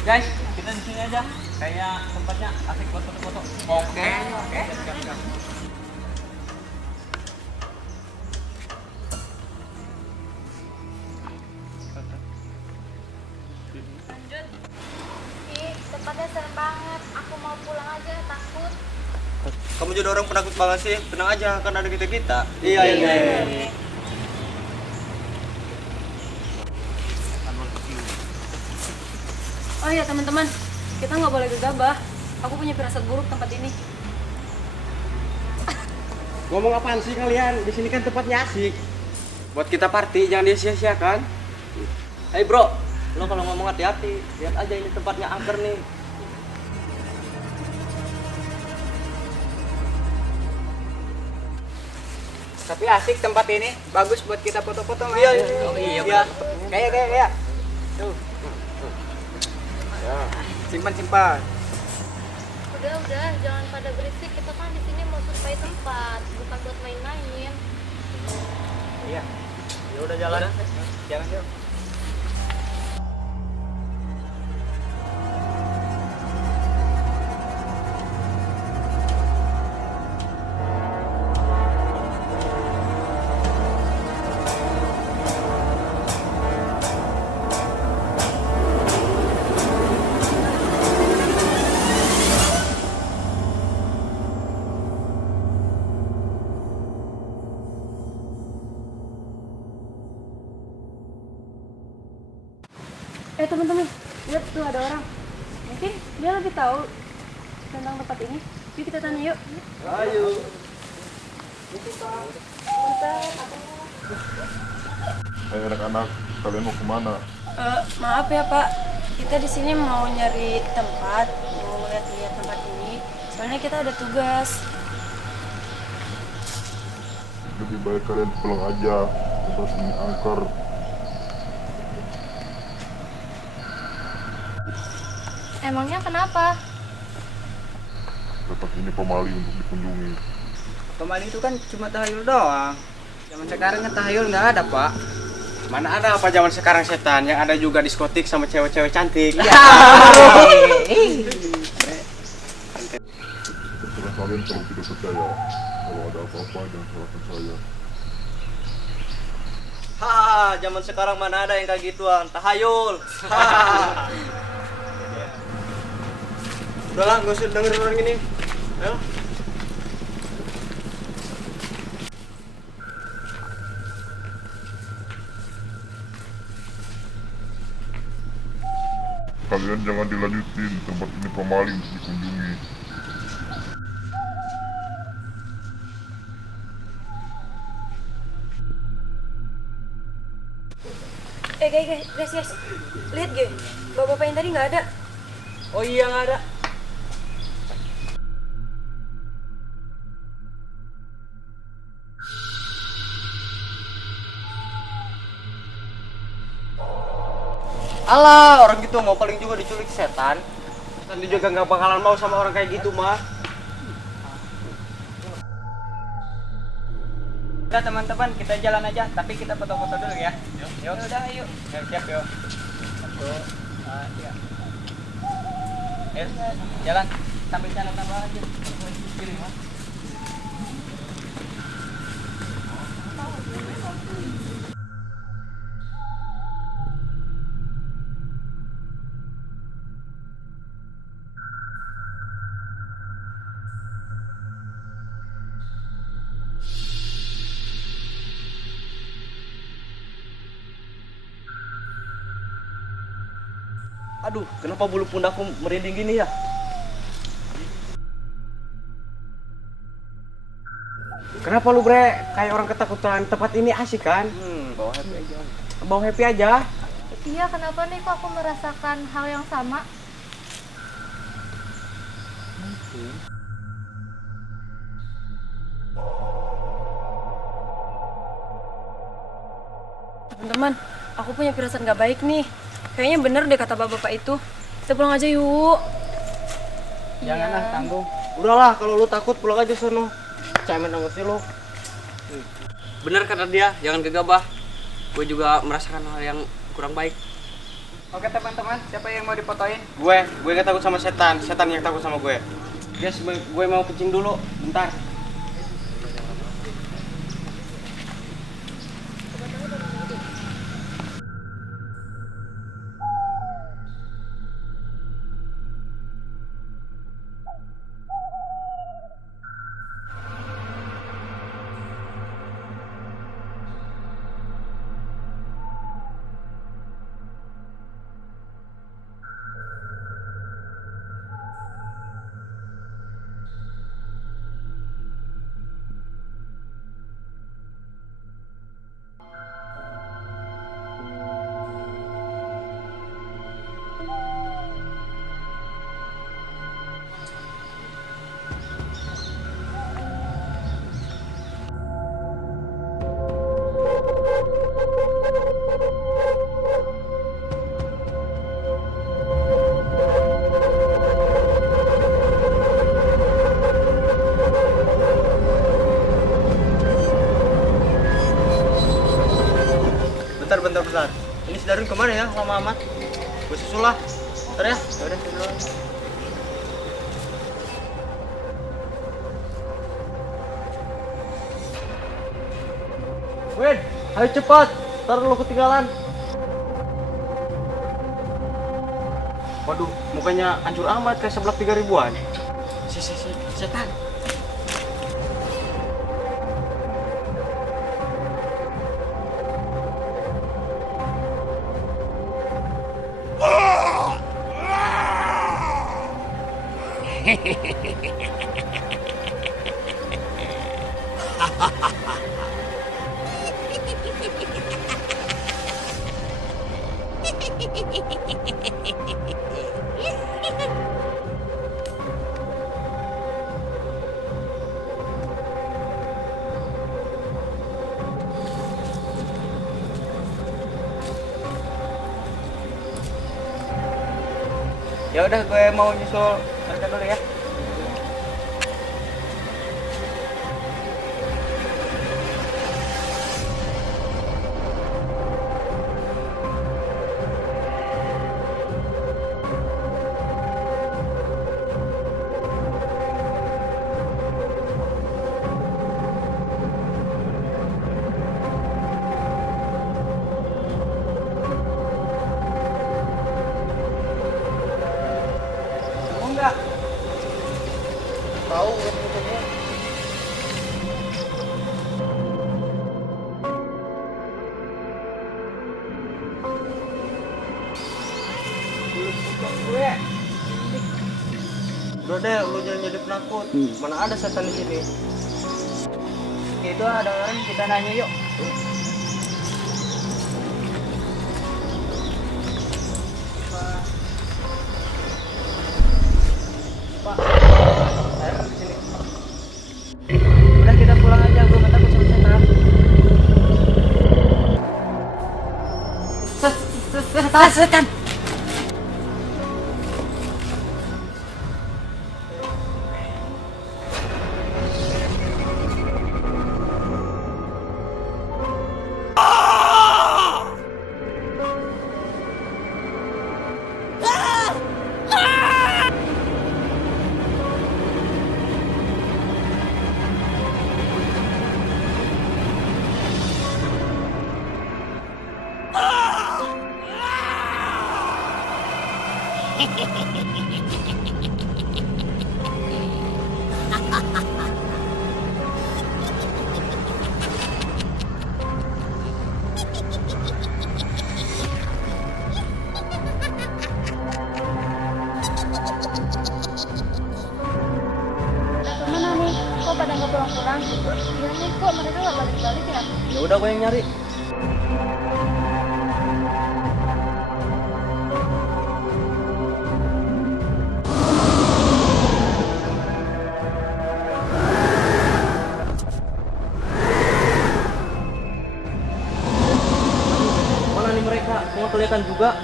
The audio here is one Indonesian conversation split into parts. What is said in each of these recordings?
Guys, kita di sini aja. Kayaknya tempatnya asik buat foto-foto. Oke. Siap. Lanjut. Ih, tempatnya serem banget. Aku mau pulang aja, takut. Kamu jadi orang penakut banget sih. Tenang aja, kan ada kita-kita. Iya. Oh iya teman-teman, kita nggak boleh gegabah. Aku punya firasat buruk tempat ini. Ngomong apaan sih kalian? Di sini kan tempatnya asik. Buat kita party, jangan disia-siakan. Hey bro, lo kalau ngomong hati-hati. Lihat aja ini tempatnya angker nih. Tapi asik tempat ini, bagus buat kita foto-foto. Iya. Iya. Kayak. Tuh. Ya. Simpan. Udah, jangan pada berisik. Kita kan di sini mau survei tempat, bukan buat main-main. Iya. Ya udah jalan. Jalan yuk. Teman-teman, lihat tuh ada orang. Mungkin dia lebih tahu tentang tempat ini. Yuk kita tanya yuk. Ayo. Hai anak-anak, kalian mau kemana? Maaf ya Pak, kita di sini mau nyari tempat, mau lihat-lihat tempat ini. Soalnya kita ada tugas. Lebih baik kalian pulang aja. Tempat ini angker. Emangnya kenapa? Tempat ini pemaling untuk dikunjungi. Kemarin itu kan cuma tahayul doang. Zaman sekarang kan tahayul nggak ada, Pak. Mana ada apa zaman sekarang setan, yang ada juga diskotik sama cewek-cewek cantik. Terserah kalian kalau tidak percaya. Kalau ada apa-apa jangan salahkan saya. Hahaha, zaman sekarang mana ada yang kayak gituan, tahayul. Udahlah, nggak usah dengerin orang ini. Ayo. Kalian jangan dilanjutin, tempat ini pemaling untuk dikunjungi. Guys, lihat guys, bapak-bapak yang tadi nggak ada. Oh iya, nggak ada. Alah, orang gitu mau paling juga diculik setan. Setan juga nggak bakalan mau sama orang kayak gitu mah. Udah teman-teman, kita jalan aja, tapi kita foto-foto dulu ya. Yuk. Udah, ayo. Siap, yuk. 1, 2, 3. Ayo, jalan. Sambil catat aja. Pilih, Mas. Aduh, kenapa bulu pundakku merinding gini ya? Kenapa lu bre? Kayak orang ketakutan. Tempat ini asik kan? Bawa happy aja. Bawa happy aja. Iya, kenapa nih kok aku merasakan hal yang sama? Teman-teman, aku punya firasat nggak baik nih. Kayaknya bener deh kata bapak itu. Kita pulang aja yuk. Janganlah tanggung. Udahlah, kalau lu takut pulang aja sono. Cemen sama si lu. Bener kata dia, jangan gegabah. Gue juga merasakan hal yang kurang baik. Oke teman-teman, siapa yang mau dipotoin? Gue gak takut sama setan yang takut sama gue. Guys, gue mau kencing dulu, bentar. Bentar. Ini si Darwin kemana ya? Lama amat. Gue susul lah. Bentar ya. Yaudah, susul. Win, ayo cepat. Ntar lo ketinggalan. Waduh, mukanya hancur amat kayak seblak 3000-an. Setan. Ya udah, gue mau nyusul mereka dulu ya. Enggak. Tahu katanya. Gue. Udah deh, lu jangan jadi penakut. Mana ada setan di sini? Itu ada orang, kita nanya yuk. Pak, saya ke sini. Udah kita pulang aja, gue gak takut sama setan. Setan. Mana nih? Kok pada nggak pulang-pulang? Iya nih, kok mereka nggak balik-balik ya? Ya udah, gue yang nyari. Mana nih mereka? Mau kelihatan juga.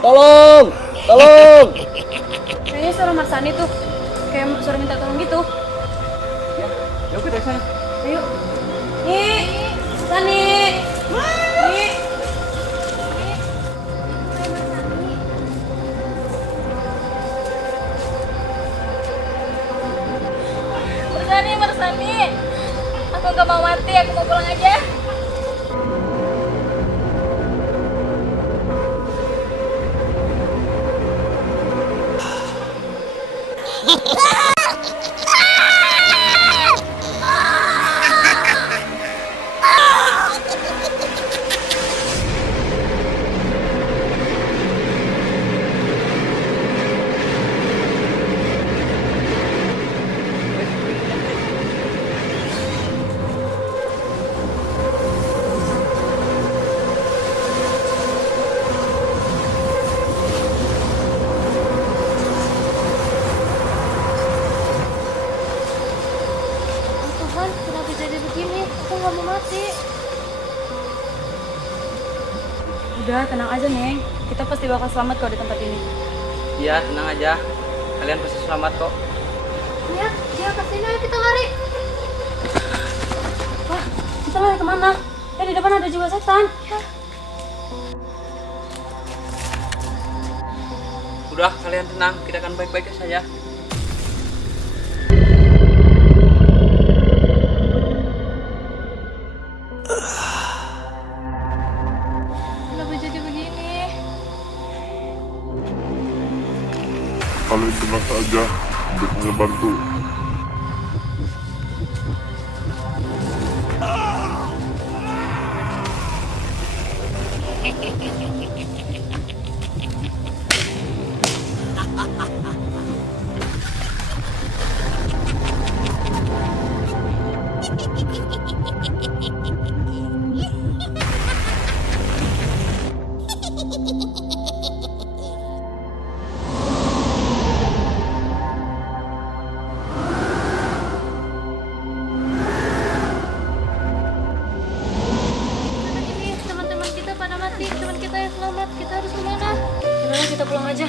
Tolong! Tolong! Kayaknya suara Mas Sani tuh. Kayak suara minta tolong gitu. Ya, yuk kita ke sana. Ayo. Nih, Sani. Nih. Marsani. Aku gak mau mati, aku mau pulang aja. Tuhan, kenapa jadi begini? Aku nggak mau mati. Udah, tenang aja, Neng. Kita pasti bakal selamat kok di tempat ini. Iya, tenang aja. Kalian pasti selamat kok. Lihat, dia kesini, ayo kita lari. Wah, kita lari kemana? Di depan ada jiwa setan. Udah, kalian tenang. Kita akan baik-baik saja. Kenapa jadi begini? Kalian tenang saja, untuk membantu. Ini teman-teman kita pada mati, teman kita yang selamat. Kita harus kemana? Gimana kita pulang aja?